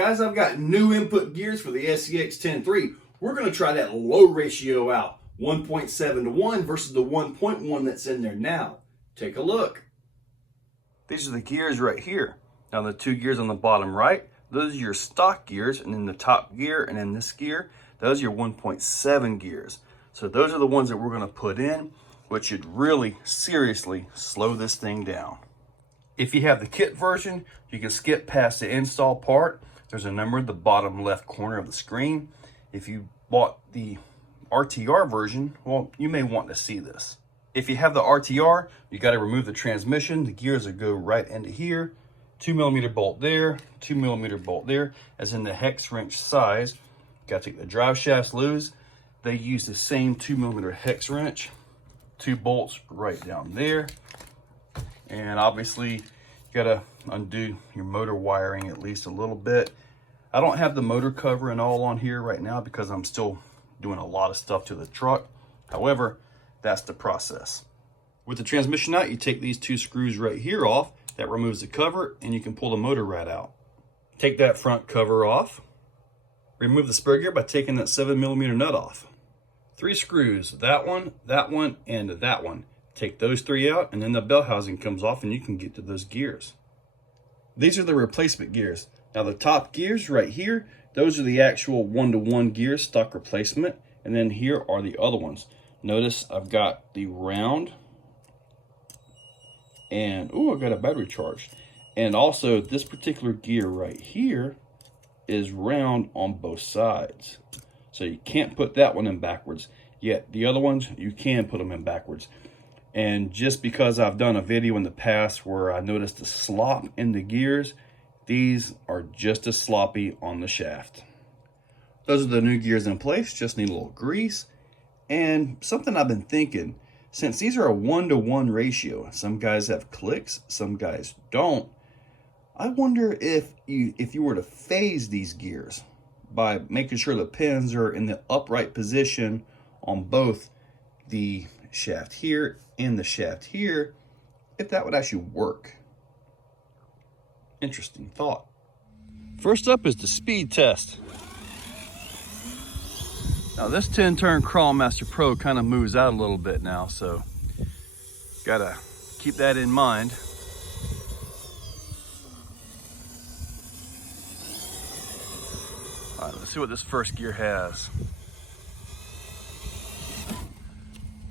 Guys, I've got new input gears for the SCX10iii. We're going to try that low ratio out, 1.7 to 1 versus the 1.1 that's in there now. Take a look. These are the gears right here. Now the two gears on the bottom right, those are your stock gears, and then the top gear and then this gear, those are your 1.7 gears. So those are the ones that we're going to put in, which should really seriously slow this thing down. If you have the kit version, you can skip past the install part. There's a number at the bottom left corner of the screen. If you bought the RTR version, well, you may want to see this. If you have the RTR, you got to remove the transmission. The gears will go right into here. 2mm bolt there, 2mm bolt there, as in the hex wrench size. Got to take the drive shafts loose. They use the same 2mm hex wrench. 2 bolts right down there. And obviously, you gotta undo your motor wiring at least a little bit. I don't have the motor cover and all on here right now because I'm still doing a lot of stuff to the truck. However, that's the process. With the transmission out, you take these 2 screws right here off. That removes the cover and you can pull the motor rad out. Take that front cover off. Remove the spare gear by taking that 7mm nut off. 3 screws, that one, and that one. Take those 3 out and then the bell housing comes off and you can get to those gears. These are the replacement gears. Now the top gears right here, those are the actual 1-to-1 gears, stock replacement. And then here are the other ones. Notice I've got the round and, oh, I got a battery charge. And also this particular gear right here is round on both sides. So you can't put that one in backwards. Yet the other ones, you can put them in backwards. And just because I've done a video in the past where I noticed the slop in the gears, these are just as sloppy on the shaft. Those are the new gears in place, just need a little grease. And something I've been thinking, since these are a 1-to-1 ratio, some guys have clicks, some guys don't. I wonder if you were to phase these gears by making sure the pins are in the upright position on both the shaft here and the shaft here, if that would actually work. Interesting thought. First up is the speed test. Now this 10-turn Crawlmaster Pro kind of moves out a little bit now, so gotta keep that in mind. All right, let's see what this first gear has.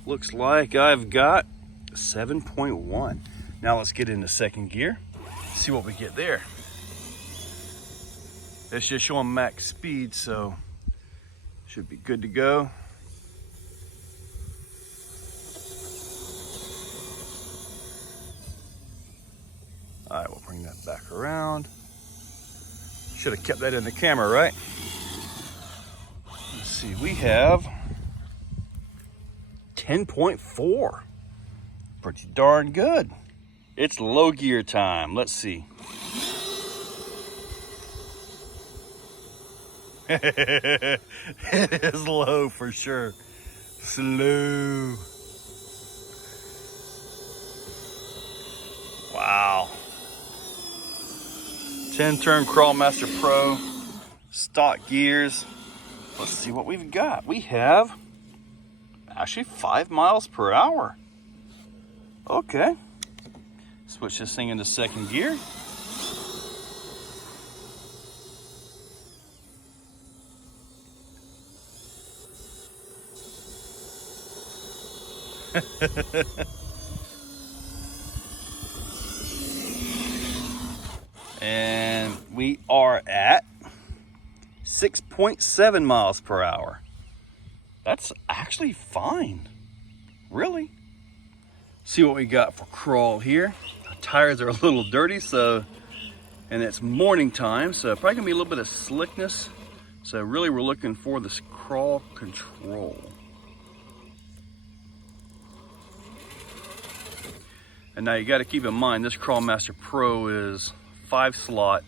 Looks like I've got 7.1. Now let's get into second gear, see what we get there. It's just showing max speed, so should be good to go. All right, we'll bring that back around. Should have kept that in the camera, right? Let's see, we have 10.4. Pretty darn good. It's low gear time. Let's see. It is low for sure. Slow. Wow. 10-turn Crawlmaster Pro, stock gears. Let's see what we've got. We have actually 5 miles per hour. Okay. Switch this thing into second gear. And we are at 6.7 miles per hour. That's actually fine, really. See what we got for crawl here. The tires are a little dirty, so, and it's morning time, so probably gonna be a little bit of slickness. So really we're looking for this crawl control. And now you got to keep in mind this Crawlmaster Pro is 5 slot.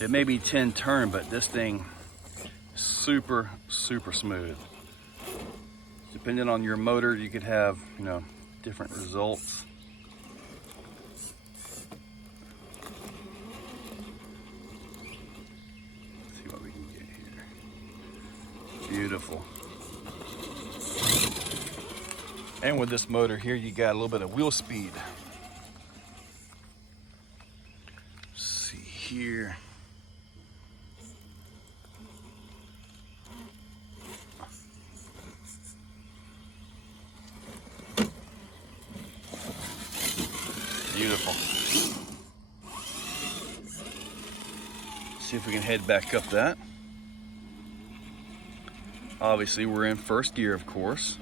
It may be 10 turn, but this thing is super smooth. Depending on your motor, you could have, you know, different results. Beautiful. And with this motor here, you got a little bit of wheel speed. Let's see here. Beautiful. See if we can head back up that. Obviously, we're in first gear, of course.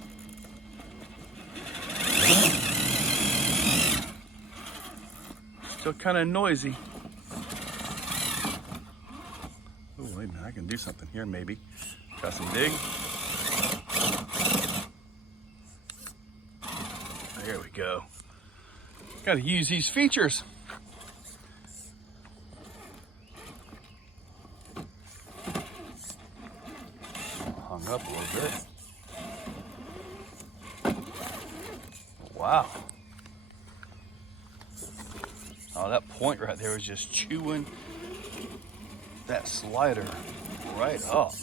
Still kind of noisy. Oh, wait a minute, I can do something here maybe. Got some dig. There we go. Got to use these features. Hung up a little bit. Wow. Oh, that point right there was just chewing that slider right up.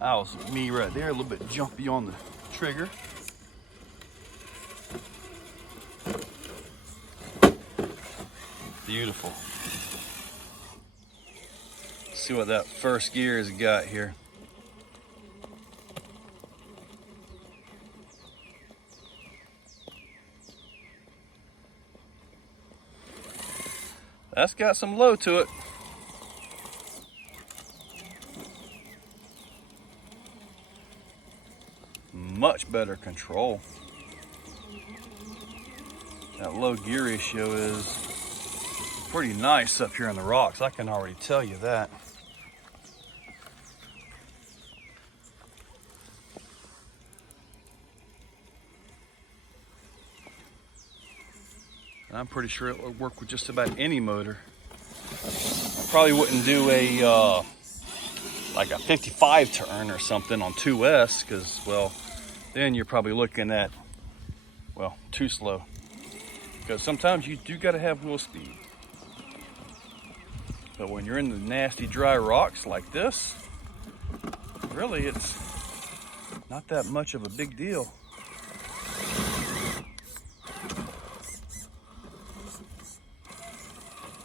That was me right there, a little bit jumpy on the trigger. Beautiful. Let's see what that first gear has got here. That's got some low to it. Much better control. That low gear ratio is pretty nice up here in the rocks. I can already tell you that. And I'm pretty sure it would work with just about any motor. I probably wouldn't do a like a 55 turn or something on 2S, because, well, then you're probably looking at, well, too slow. Because sometimes you do got to have wheel speed. But when you're in the nasty dry rocks like this, really it's not that much of a big deal.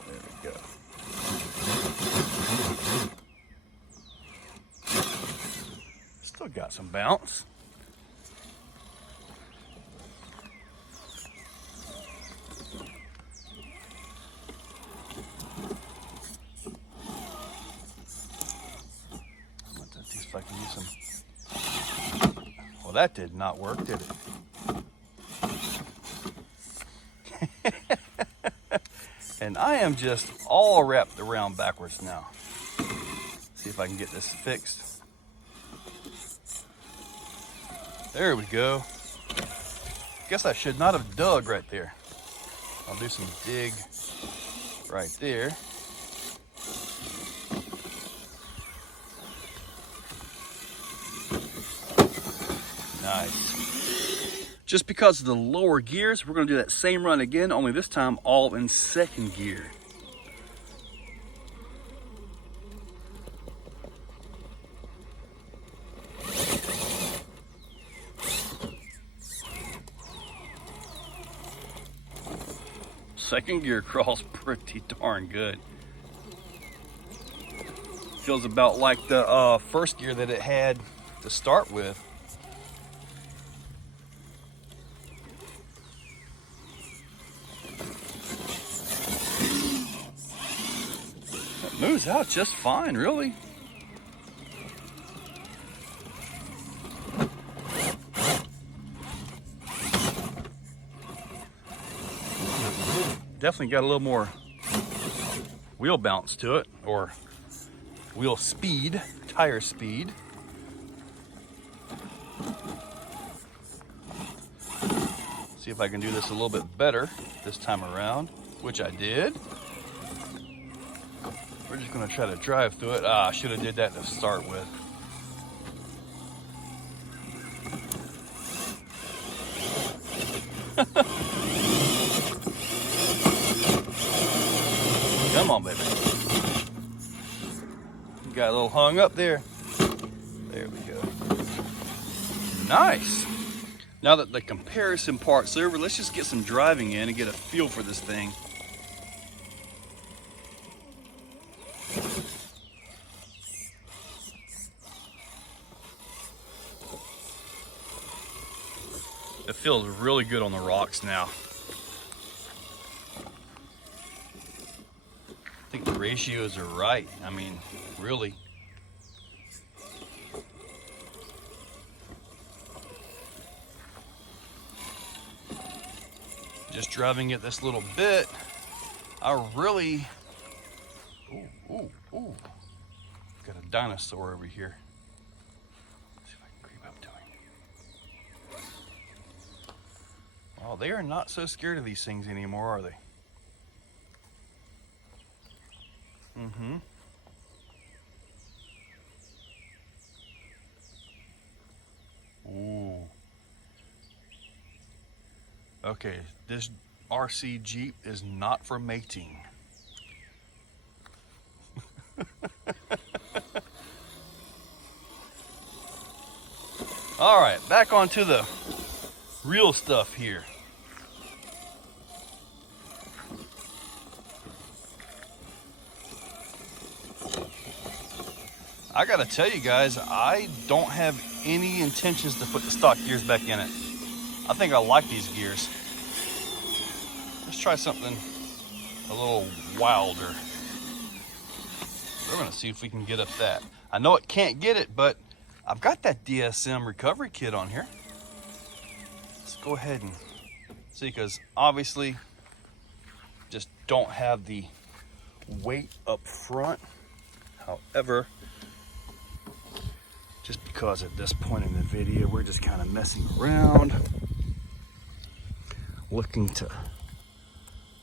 There we go. Still got some bounce. I can use some. Well, that did not work, did it? And I am just all wrapped around backwards now. See if I can get this fixed. There we go. Guess I should not have dug right there. I'll do some dig right there. Nice. Just because of the lower gears, we're going to do that same run again, only this time all in second gear. Second gear crawls pretty darn good. Feels about like the first gear that it had to start with. Moves out just fine, really. Definitely got a little more wheel bounce to it, or wheel speed, tire speed. See if I can do this a little bit better this time around, which I did. We're just gonna try to drive through it. I should have did that to start with. got a little hung up there. There we go. Nice. Now that the comparison part's over, let's just get some driving in and get a feel for this thing. It feels really good on the rocks now. I think the ratios are right. I mean, really. Just driving it this little bit, I really, ooh. Got a dinosaur over here. Let's see if I can creep up to him. Oh, they are not so scared of these things anymore, are they? Mm-hmm. Ooh. Okay, this RC Jeep is not for mating. All right, back onto the real stuff here. I gotta tell you guys, I don't have any intentions to put the stock gears back in it. I think I like these gears. Let's try something a little wilder. We're gonna see if we can get up that. I know it can't get it, but I've got that DSM recovery kit on here. Let's go ahead and see, because obviously just don't have the weight up front. However, just because at this point in the video, we're just kind of messing around, looking to,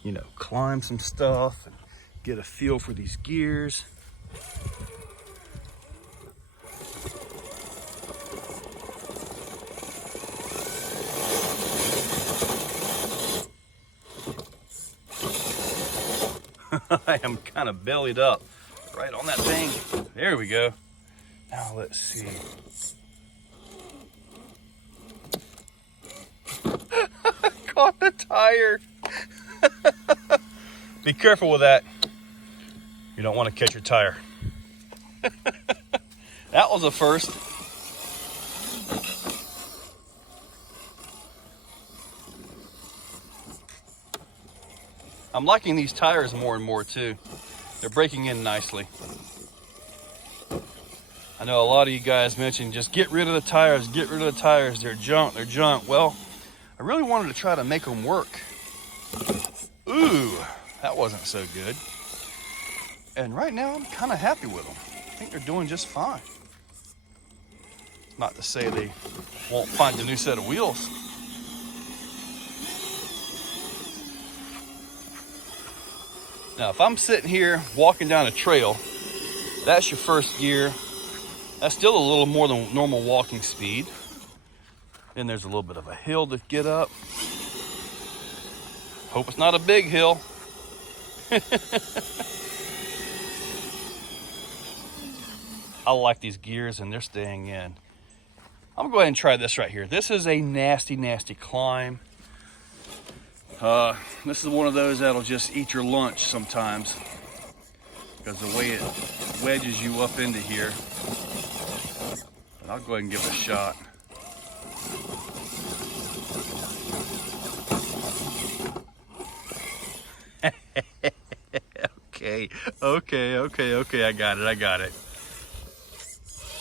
you know, climb some stuff and get a feel for these gears. I am kind of bellied up right on that thing. There we go. Now let's see. Caught the tire. Be careful with that. You don't want to catch your tire. That was a first. I'm liking these tires more and more too. They're breaking in nicely. I know a lot of you guys mentioned just get rid of the tires, get rid of the tires. They're junk, they're junk. Well, I really wanted to try to make them work. Ooh, that wasn't so good. And right now I'm kind of happy with them. I think they're doing just fine. Not to say they won't find a new set of wheels. Now, if I'm sitting here walking down a trail, that's your first gear. That's still a little more than normal walking speed. Then there's a little bit of a hill to get up. Hope it's not a big hill. I like these gears and they're staying in. I'm gonna go ahead and try this right here. This is a nasty, nasty climb. This is one of those that'll just eat your lunch sometimes, because the way it wedges you up into here. But I'll go ahead and give it a shot. Okay, I got it.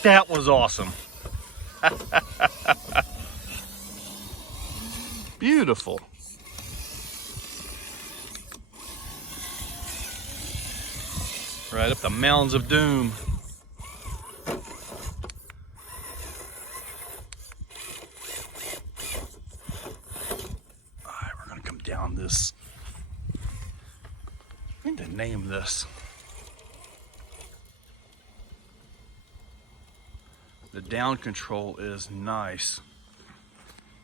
That was awesome. Beautiful. Right up the mountains of doom. All right, we're gonna come down this. I need to name this. The down control is nice.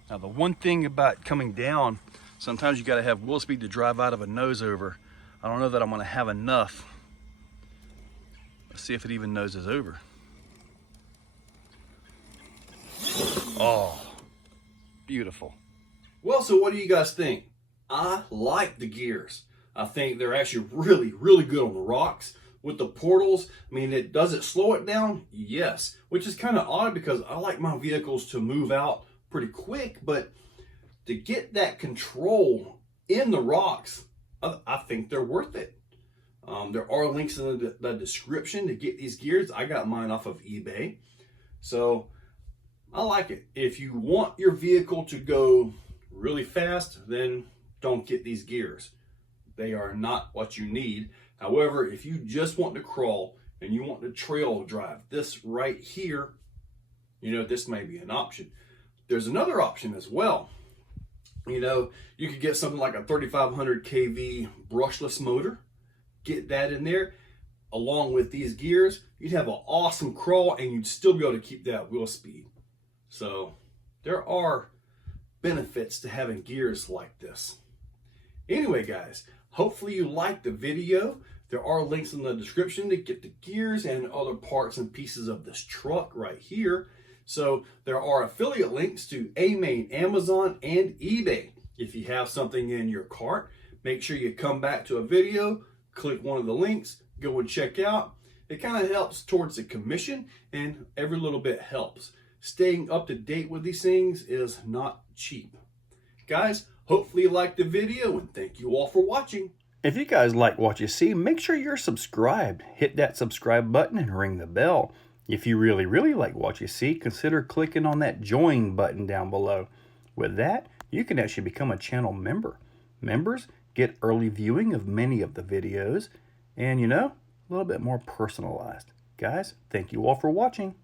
Now the one thing about coming down, sometimes you gotta have wheel speed to drive out of a nose over. I don't know that I'm gonna have enough. Let's see if it even noses over. Oh, beautiful. Well, so what do you guys think? I like the gears. I think they're actually really, really good on the rocks. With the portals, I mean, does it slow it down? Yes, which is kind of odd because I like my vehicles to move out pretty quick, but to get that control in the rocks, I think they're worth it. There are links in the description to get these gears. I got mine off of eBay. So I like it. If you want your vehicle to go really fast, then don't get these gears. They are not what you need. However, if you just want to crawl and you want to trail drive, this right here, you know, this may be an option. There's another option as well. You know, you could get something like a 3500 kV brushless motor, get that in there along with these gears. You'd have an awesome crawl and you'd still be able to keep that wheel speed. So there are benefits to having gears like this. Anyway, guys, hopefully you liked the video. There are links in the description to get the gears and other parts and pieces of this truck right here. So there are affiliate links to AMain, Amazon, and eBay. If you have something in your cart, make sure you come back to a video, click one of the links, go and check out. It kind of helps towards the commission, and every little bit helps. Staying up to date with these things is not cheap. Guys, hopefully you liked the video, and thank you all for watching. If you guys like what you see, make sure you're subscribed. Hit that subscribe button and ring the bell. If you really, really like what you see, consider clicking on that join button down below. With that, you can actually become a channel member. Members get early viewing of many of the videos and, you know, a little bit more personalized. Guys, thank you all for watching.